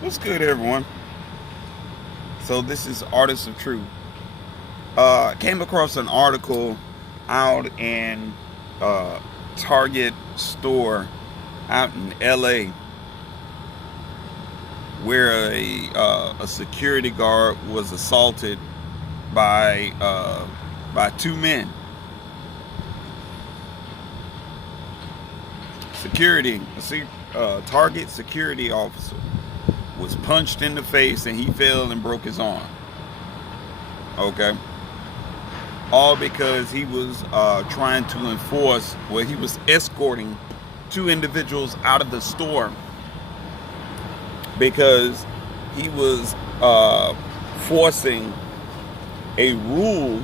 What's good, everyone? So this is Artists of Truth. Came across an article out in Target store out in LA where a security guard was assaulted by two men. Target security officer was punched in the face and he fell and broke his arm. Okay. All because he was trying to enforce, he was escorting two individuals out of the store because he was forcing a rule,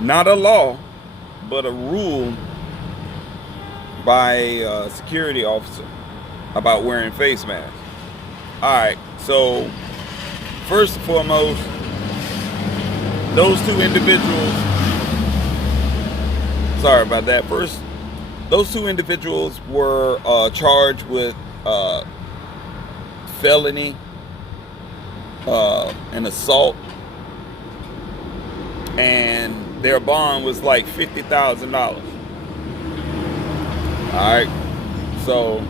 not a law, but a rule by a security officer about wearing face masks. Alright, so first and foremost, those two individuals, sorry about that. First, those two individuals were charged with felony and assault, and their bond was like $50,000. Alright, so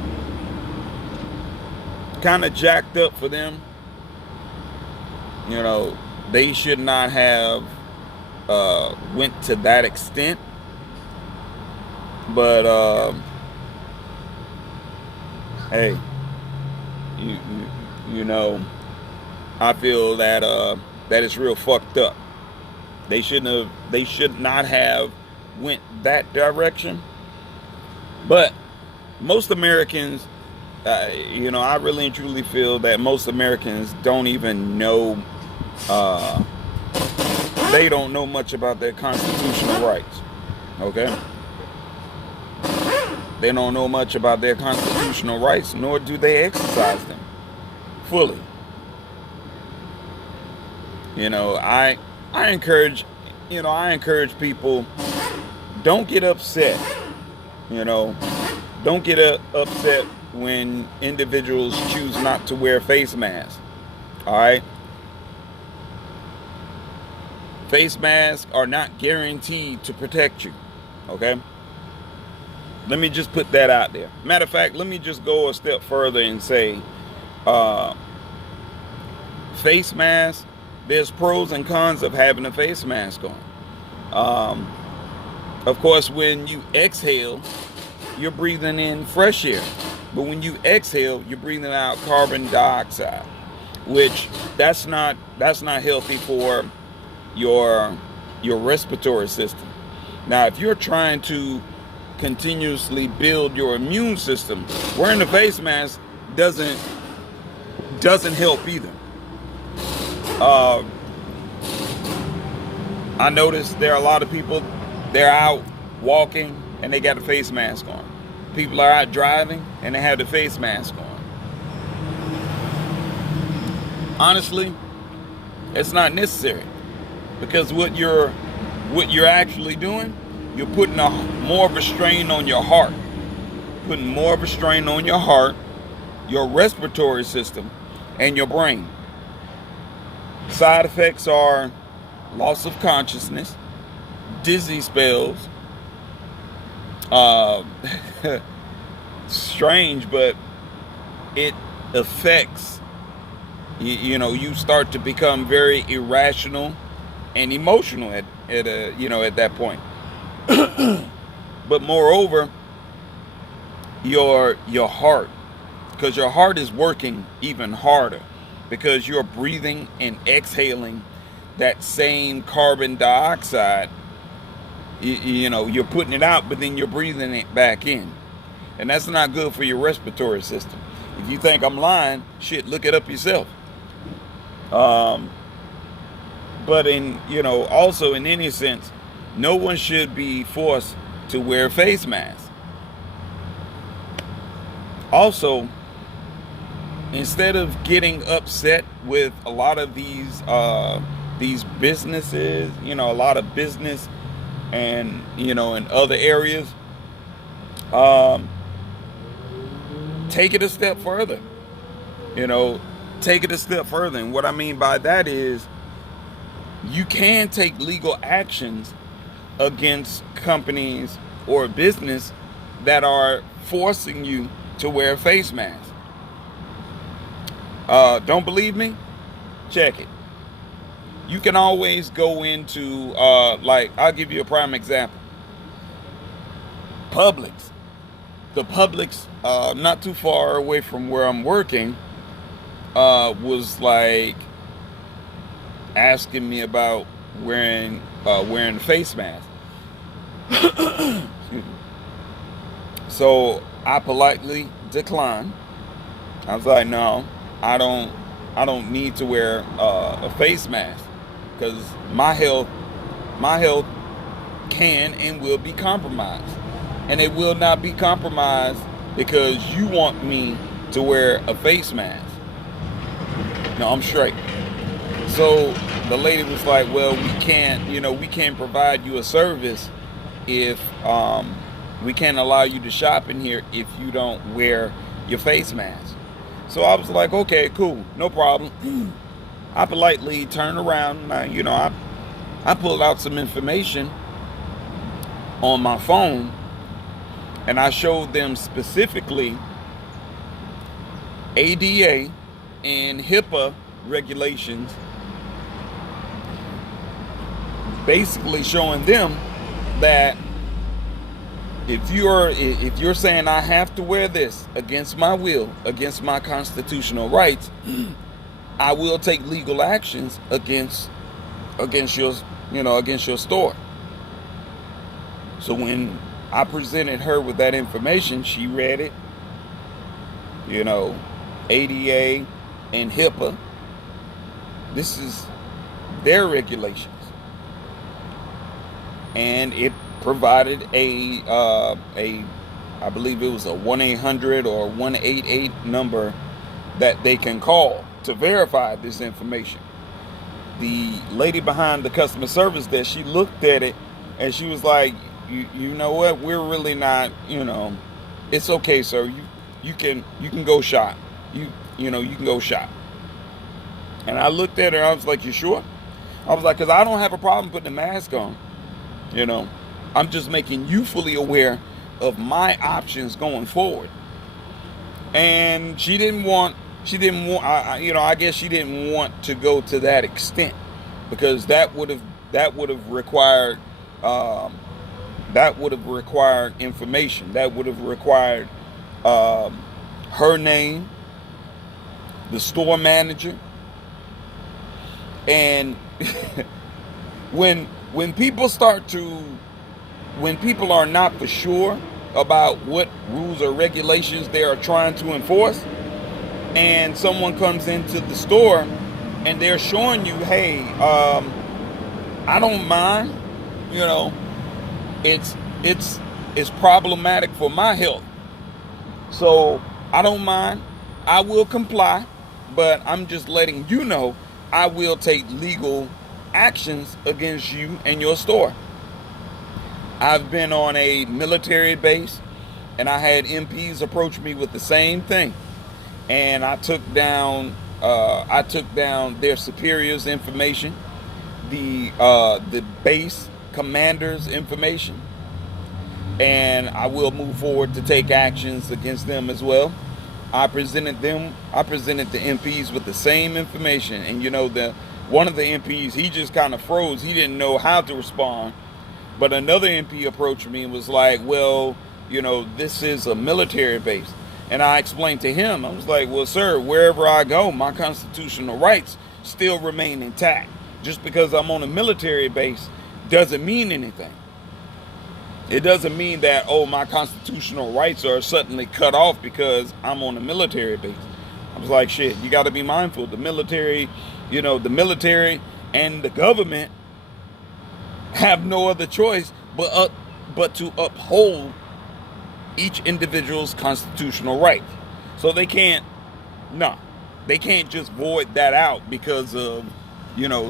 kind of jacked up for them. You know, they should not have went to that extent. But hey, you know, I feel that that is real fucked up. They should not have went that direction. But most Americans, I really and truly feel that most Americans don't even know, they don't know much about their constitutional rights. Okay? They don't know much about their constitutional rights, nor do they exercise them fully. I encourage people, don't get upset. Don't get upset when individuals choose not to wear face masks. All right? Face masks are not guaranteed to protect you. Okay? Let me just put that out there. Matter of fact, let me just go a step further and say, face masks, there's pros and cons of having a face mask on. Of course, when you exhale, you're breathing in fresh air. But when you exhale, you're breathing out carbon dioxide, which that's not healthy for your respiratory system. Now, if you're trying to continuously build your immune system, wearing a face mask doesn't help either. I noticed there are a lot of people, they're out walking and they got a face mask on. People are out driving and they have the face mask on. Honestly, it's not necessary, because what you're actually doing, you're putting more of a strain on your heart. Putting more of a strain on your heart, your respiratory system, and your brain. Side effects are loss of consciousness, dizzy spells. Strange, but it affects, you start to become very irrational and emotional at that point. But moreover, your heart, because your heart is working even harder, because you're breathing and exhaling that same carbon dioxide. You're putting it out, but then you're breathing it back in, and that's not good for your respiratory system. If you think I'm lying, shit, look it up yourself. But also in any sense, no one should be forced to wear face masks. Also, instead of getting upset with a lot of these businesses, a lot of business and in other areas, take it a step further. You know, take it a step further. And what I mean by that is you can take legal actions against companies or business that are forcing you to wear a face mask. Don't believe me? Check it. You can always go into, like, I'll give you a prime example. Publix. The Publix, not too far away from where I'm working, was like asking me about wearing the face mask. So I politely declined. I was like, no, I don't need to wear a face mask because my health can and will be compromised, and it will not be compromised because you want me to wear a face mask. No, I'm straight. So the lady was like, well, we can't provide you a service if we can't allow you to shop in here if you don't wear your face mask. So I was like, okay, cool, no problem. I politely turned around and I pulled out some information on my phone and I showed them specifically ADA and HIPAA regulations, basically showing them that if you're saying I have to wear this against my will, against my constitutional rights, I will take legal actions against your store. So when I presented her with that information, she read it. ADA and HIPAA. This is their regulations. And it provided I believe it was a 1-800 or 188 number that they can call to verify this information. The lady behind the customer service desk, she looked at it and she was like, you know what, we're really not, it's okay, sir. You can go shop. You can go shop. And I looked at her, I was like, you sure? I was like, because I don't have a problem putting a mask on. I'm just making you fully aware of my options going forward. And I guess she didn't want to go to that extent, because that would have required information. That would have required her name, the store manager, and when people are not for sure about what rules or regulations they are trying to enforce, and someone comes into the store and they're showing you, hey, I don't mind, it's problematic for my health, so I don't mind, I will comply, but I'm just letting you know I will take legal actions against you and your store. I've been on a military base and I had MPs approach me with the same thing, and I took down their superiors' information, the base commander's information, and I will move forward to take actions against them as well. I presented the MPs with the same information, and one of the MPs, he just kind of froze. He didn't know how to respond. But another MP approached me and was like, well, this is a military base. And I explained to him, I was like, well, sir, wherever I go, my constitutional rights still remain intact. Just because I'm on a military base doesn't mean anything. It doesn't mean that, my constitutional rights are suddenly cut off because I'm on a military base. I was like, shit, you got to be mindful. The military, the military and the government have no other choice but to uphold each individual's constitutional rights. So they can't just void that out because of,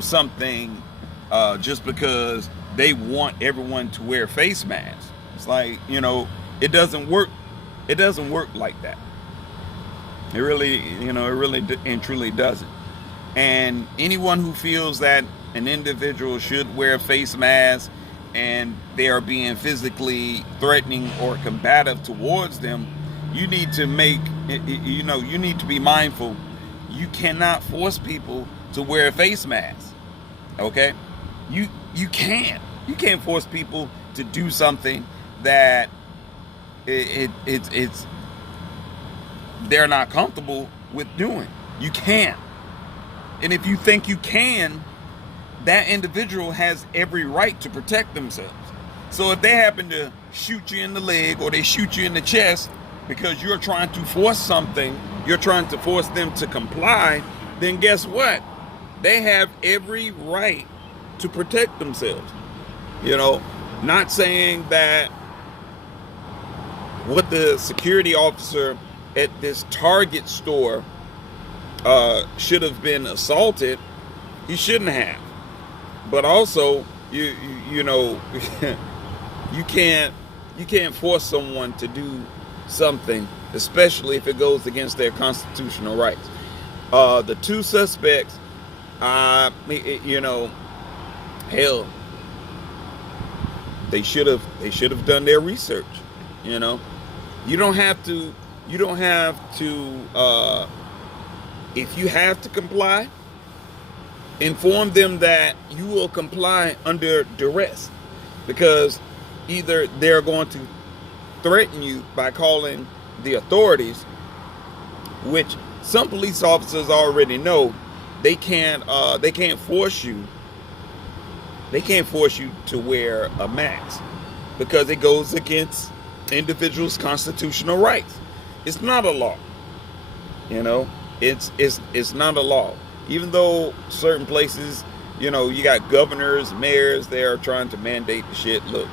something, just because they want everyone to wear face masks. It's like, it doesn't work like that. It really, and truly doesn't. And anyone who feels that an individual should wear a face mask and they are being physically threatening or combative towards them, you need to you need to be mindful. You cannot force people to wear a face mask. Okay? You can't. You can't force people to do something that it's they're not comfortable with doing. You can't. And if you think you can, that individual has every right to protect themselves. So if they happen to shoot you in the leg or they shoot you in the chest because you're trying to force something, you're trying to force them to comply, then guess what? They have every right to protect themselves. Not saying that what the security officer at this Target store should have been assaulted. He shouldn't have. But also, you can't force someone to do something, especially if it goes against their constitutional rights. The two suspects, hell, they should have done their research. You don't have to. If you have to comply, inform them that you will comply under duress, because either they're going to threaten you by calling the authorities, which some police officers already know. They can't force you. They can't force you to wear a mask because it goes against individuals' constitutional rights. It's not a law. It's not a law. Even though certain places, you got governors, mayors, they are trying to mandate the shit. Look,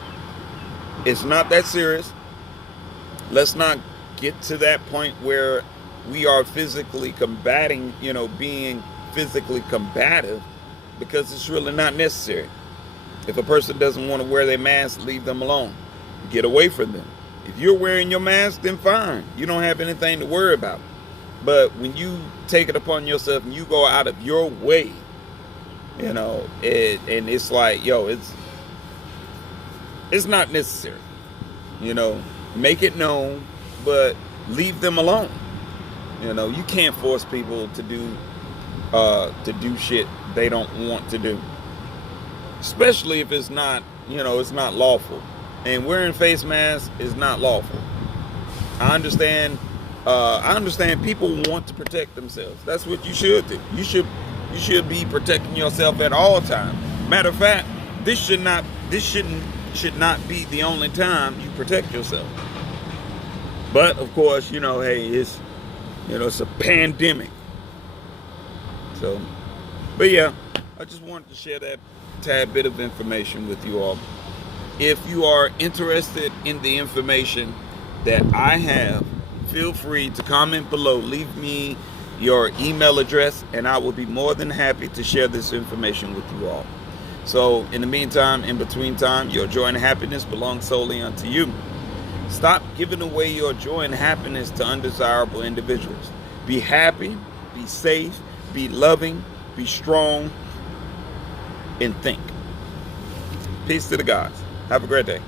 it's not that serious. Let's not get to that point where we are physically combating, being physically combative, because it's really not necessary. If a person doesn't want to wear their mask, leave them alone. Get away from them. If you're wearing your mask, then fine. You don't have anything to worry about. But when you take it upon yourself and you go out of your way, and it's like, it's not necessary. Make it known, but leave them alone. You can't force people to do shit they don't want to do, especially if it's not, it's not lawful. And wearing face masks is not lawful. I understand people want to protect themselves. That's what you should do. You should be protecting yourself at all times. Matter of fact, this should not be the only time you protect yourself. But of course, hey, it's a pandemic. So, but yeah, I just wanted to share that tad bit of information with you all. If you are interested in the information that I have, feel free to comment below. Leave me your email address, and I will be more than happy to share this information with you all. So, in the meantime, in between time, your joy and happiness belongs solely unto you. Stop giving away your joy and happiness to undesirable individuals. Be happy, be safe, be loving, be strong, and think. Peace to the gods. Have a great day.